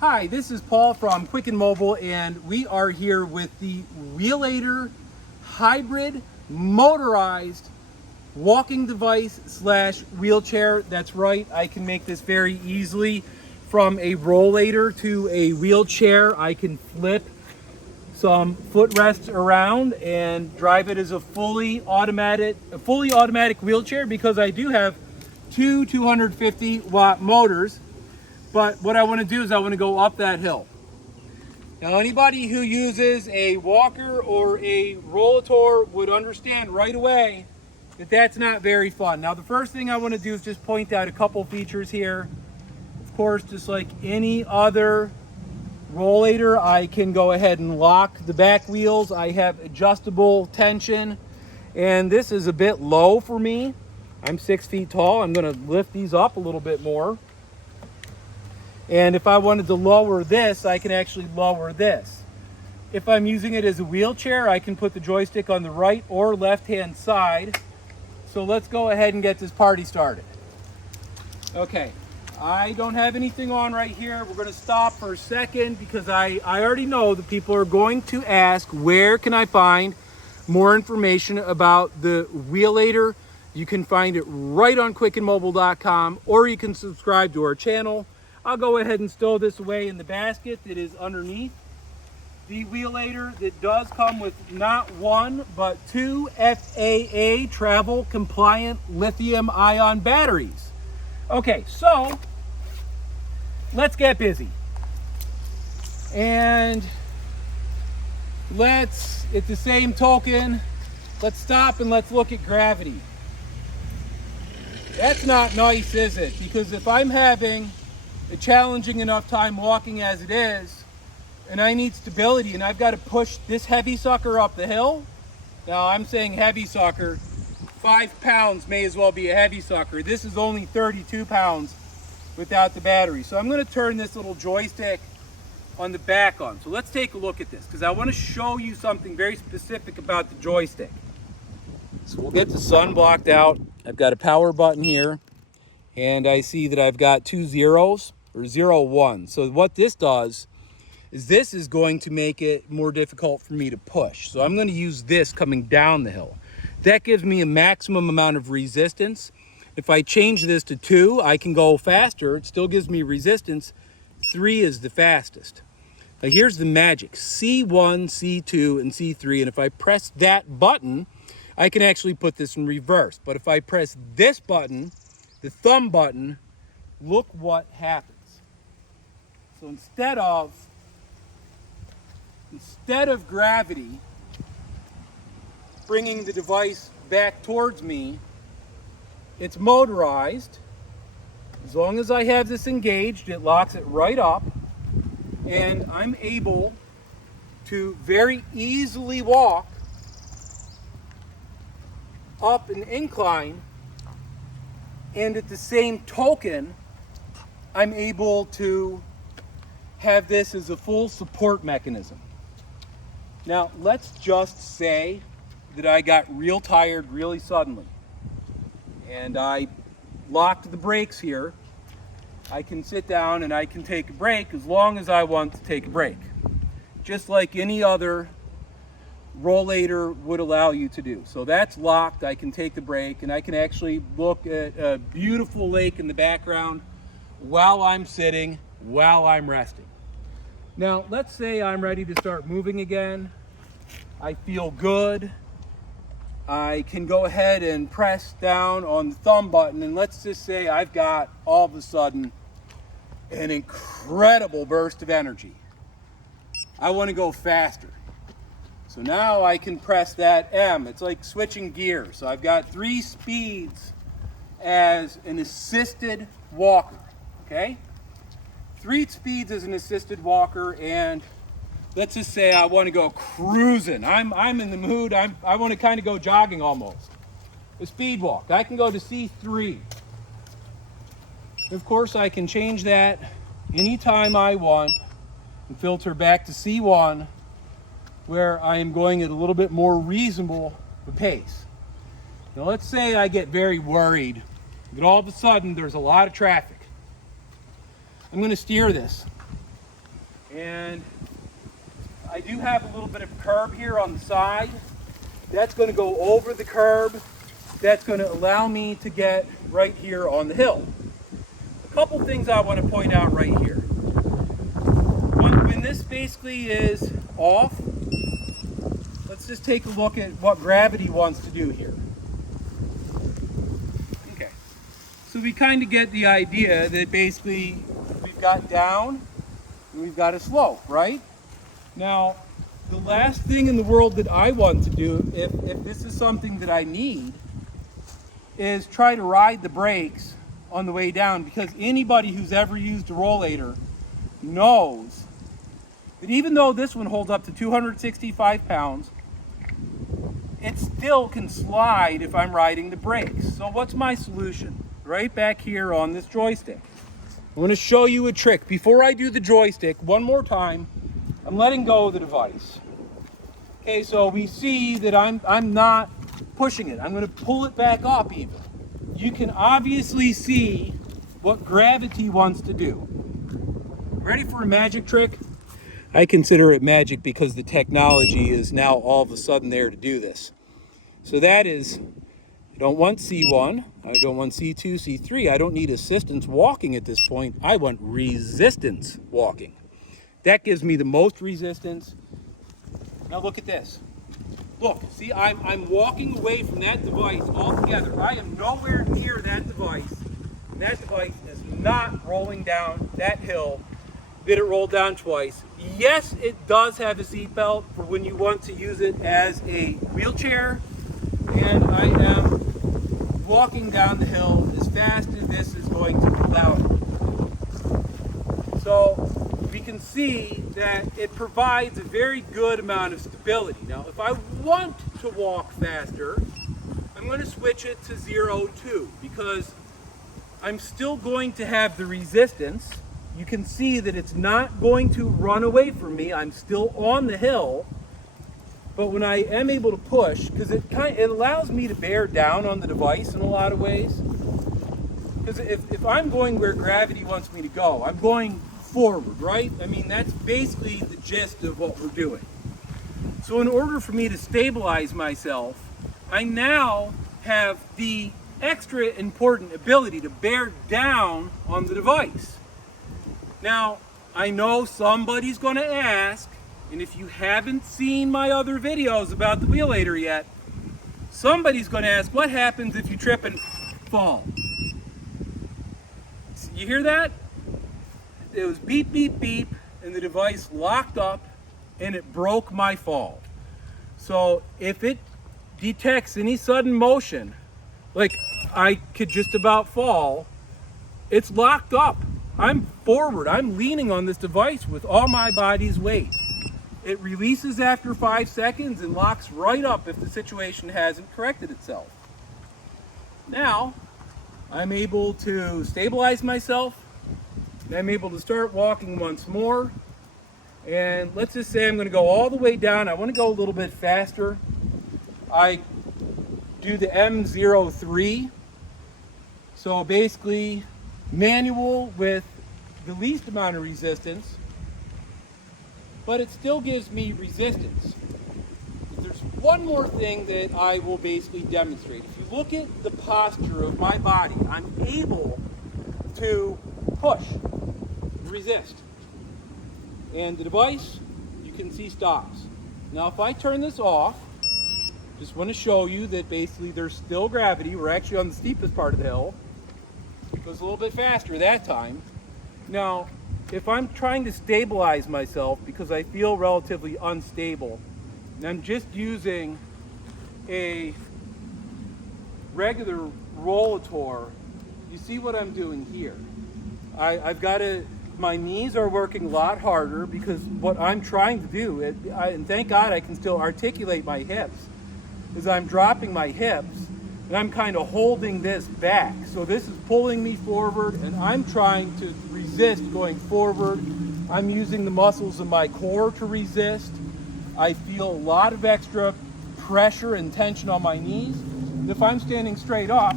Hi, this is Paul from Quick and Mobile, and we are here with the Wheelator hybrid motorized walking device slash wheelchair. That's right, I can make this very easily from a rollator to a wheelchair. I can flip some footrests around and drive it as a fully automatic wheelchair because I do have two 250 watt motors. But what I want to do is I want to go up that hill. Now, anybody who uses a walker or a rollator would understand right away that that's not very fun. Now, the first thing I want to do is just point out a couple features here. Of course, just like any other rollator, I can go ahead and lock the back wheels. I have adjustable tension, and this is a bit low for me. I'm 6 feet tall. I'm going to lift these up a little bit more. And if I wanted to lower this, I can actually lower this. If I'm using it as a wheelchair, I can put the joystick on the right or left-hand side. So let's go ahead and get this party started. Okay, I don't have anything on right here. We're going to stop for a second because I already know that people are going to ask, where can I find more information about the Wheelator? You can find it right on quickandmobile.com, or you can subscribe to our channel. I'll go ahead and stow this away in the basket that is underneath the Wheelator that does come with not one, but two FAA travel compliant lithium ion batteries. Okay, so let's get busy. And let's, at the same token, let's stop and let's look at gravity. That's not nice, is it? Because if I'm having a challenging enough time walking as it is, and I need stability, and I've got to push this heavy sucker up the hill. Now, I'm saying heavy sucker. 5 pounds may as well be a heavy sucker. This is only 32 pounds without the battery. So I'm going to turn this little joystick on the back on. So let's take a look at this, because I want to show you something very specific about the joystick. So we'll get the sun blocked out. I've got a power button here, and I see that I've got 2 zeros, or 0, 1. So what this does is this is going to make it more difficult for me to push. So I'm going to use this coming down the hill. That gives me a maximum amount of resistance. If I change this to 2, I can go faster. It still gives me resistance. 3 is the fastest. Now here's the magic. C1, C2, and C3. And if I press that button, I can actually put this in reverse. But if I press this button, the thumb button, look what happens. So instead of gravity bringing the device back towards me, it's motorized. As long as I have this engaged, it locks it right up, and I'm able to very easily walk up an incline, and at the same token, I'm able to have this as a full support mechanism. Now, let's just say that I got real tired really suddenly, and I locked the brakes here. I can sit down and I can take a break as long as I want to take a break, just like any other rollator would allow you to do. So that's locked. I can take the break, and I can actually look at a beautiful lake in the background while I'm sitting, while I'm resting. Now, let's say I'm ready to start moving again. I feel good. I can go ahead and press down on the thumb button, and let's just say I've got all of a sudden an incredible burst of energy. I want to go faster. So now I can press that M. It's like switching gears. So I've got 3 speeds as an assisted walker, okay? 3 speeds as an assisted walker, and let's just say I want to go cruising. I'm in the mood. I want to kind of go jogging almost. A speed walk. I can go to C3. Of course, I can change that anytime I want and filter back to C1, where I am going at a little bit more reasonable pace. Now let's say I get very worried that all of a sudden there's a lot of traffic. I'm going to steer this And I do have a little bit of curb here on the side. That's going to go over the curb. That's going to allow me to get right here on the hill. A couple things I want to point out right here. When this basically is off, let's just take a look at what gravity wants to do here. Okay, so we kind of get the idea that basically we've got down and we've got a slope, right? Now, the last thing in the world that I want to do, if this is something that I need, is try to ride the brakes on the way down, because anybody who's ever used a rollator knows that even though this one holds up to 265 pounds, it still can slide if I'm riding the brakes. So what's my solution? Right back here on this joystick. I want to show you a trick. Before I do the joystick, one more time, I'm letting go of the device. Okay, so we see that I'm not pushing it. I'm going to pull it back up even. You can obviously see what gravity wants to do. Ready for a magic trick? I consider it magic because the technology is now all of a sudden there to do this. So that is, I don't want C1, I don't want C2, C3. I don't need assistance walking at this point. I want resistance walking. That gives me the most resistance. Now look at this. Look, see, I'm walking away from that device altogether. I am nowhere near that device. And that device is not rolling down that hill that it rolled down twice. Yes, it does have a seat belt for when you want to use it as a wheelchair. And I am walking down the hill as fast as this is going to allow it. So we can see that it provides a very good amount of stability. Now, if I want to walk faster, I'm going to switch it to 0-2 because I'm still going to have the resistance. You can see that it's not going to run away from me. I'm still on the hill. But when I am able to push, because it allows me to bear down on the device in a lot of ways. Because if I'm going where gravity wants me to go, I'm going forward, right? I mean, that's basically the gist of what we're doing. So in order for me to stabilize myself, I now have the extra important ability to bear down on the device. Now, I know somebody's going to ask, and if you haven't seen my other videos about the Wheelator yet, somebody's going to ask, what happens if you trip and fall? You hear that? It was beep, beep, beep, and the device locked up, and it broke my fall. So if it detects any sudden motion, like I could just about fall, it's locked up. I'm forward. I'm leaning on this device with all my body's weight. It releases after 5 seconds and locks right up if the situation hasn't corrected itself. Now, I'm able to stabilize myself. I'm able to start walking once more. And let's just say I'm going to go all the way down. I want to go a little bit faster. I do the M03. So basically, manual with the least amount of resistance, but it still gives me resistance. There's one more thing that I will basically demonstrate. If you look at the posture of my body, I'm able to push, resist. And the device, you can see, stops. Now if I turn this off, just want to show you that basically there's still gravity. We're actually on the steepest part of the hill. It goes a little bit faster that time. Now, if I'm trying to stabilize myself because I feel relatively unstable, and I'm just using a regular Wheelator, you see what I'm doing here. I've got to, my knees are working a lot harder because what I'm trying to do, and thank God I can still articulate my hips, is I'm dropping my hips and I'm kind of holding this back. So this is pulling me forward and I'm trying to resist going forward. I'm using the muscles of my core to resist. I feel a lot of extra pressure and tension on my knees. And if I'm standing straight up,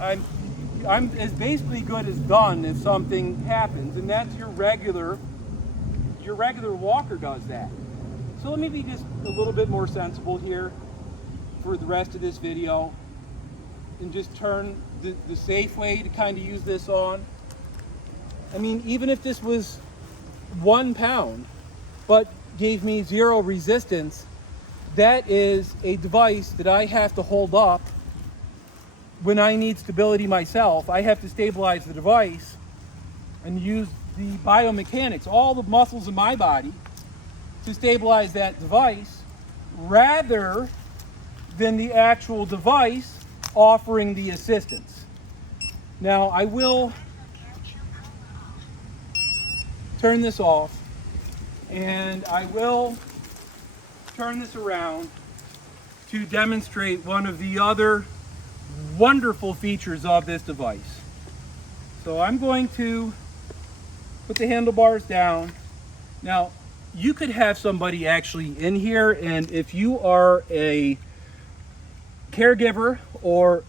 I'm as basically good as done if something happens, and that's your regular your regular walker does that. So let me be just a little bit more sensible here for the rest of this video and just turn the safe way to kind of use this on. I mean, even if this was 1 pound, but gave me 0 resistance, that is a device that I have to hold up when I need stability myself. I have to stabilize the device and use the biomechanics, all the muscles in my body, to stabilize that device, rather than the actual device offering the assistance. Now, I will turn this off, and I will turn this around to demonstrate one of the other wonderful features of this device. So I'm going to put the handlebars down. Now, you could have somebody actually in here, and if you are a caregiver or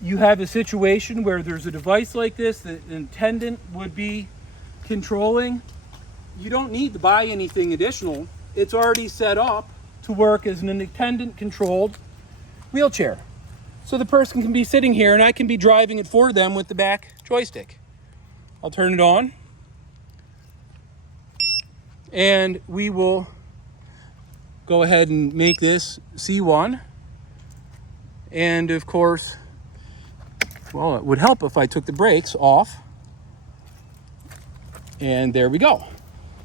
you have a situation where there's a device like this that an attendant would be controlling, you don't need to buy anything additional. It's already set up to work as an attendant controlled wheelchair. So the person can be sitting here and I can be driving it for them with the back joystick. I'll turn it on and we will go ahead and make this C1. And of course, well, it would help if I took the brakes off. And there we go.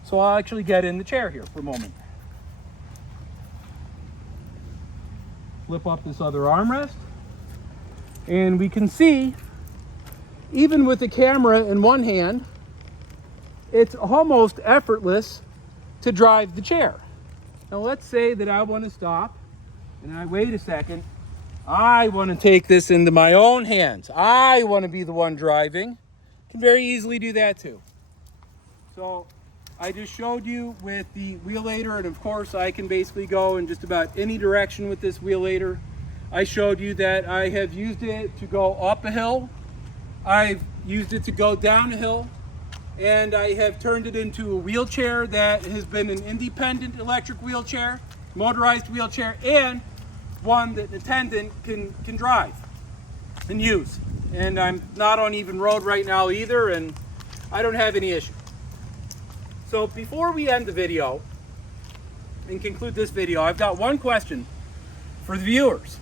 So I'll actually get in the chair here for a moment. Flip up this other armrest. And we can see, even with the camera in one hand, it's almost effortless to drive the chair. Now let's say that I want to stop and I wait a second. I want to take this into my own hands. I want to be the one driving. Can very easily do that too. So I just showed you with the Wheelator, and of course I can basically go in just about any direction with this Wheelator. I showed you that I have used it to go up a hill. I've used it to go down a hill. And I have turned it into a wheelchair that has been an independent electric wheelchair, motorized wheelchair, and one that an attendant can drive and use. And I'm not on even road right now either, and I don't have any issue. So before we end the video and conclude this video, I've got one question for the viewers.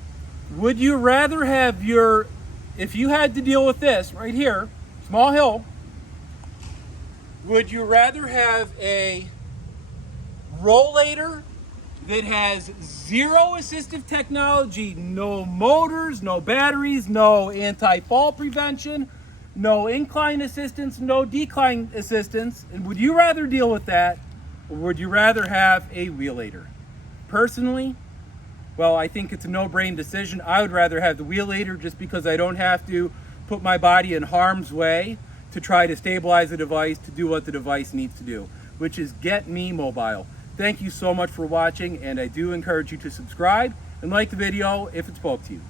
Would you rather have if you had to deal with this right here, small hill, would you rather have a Wheelator that has 0 assistive technology, no motors, no batteries, no anti-fall prevention, no incline assistance, no decline assistance, and would you rather deal with that, or would you rather have a Wheelator? Personally, well, I think it's a no-brain decision. I would rather have the Wheelator just because I don't have to put my body in harm's way to try to stabilize the device to do what the device needs to do, which is get me mobile. Thank you so much for watching, and I do encourage you to subscribe and like the video if it spoke to you.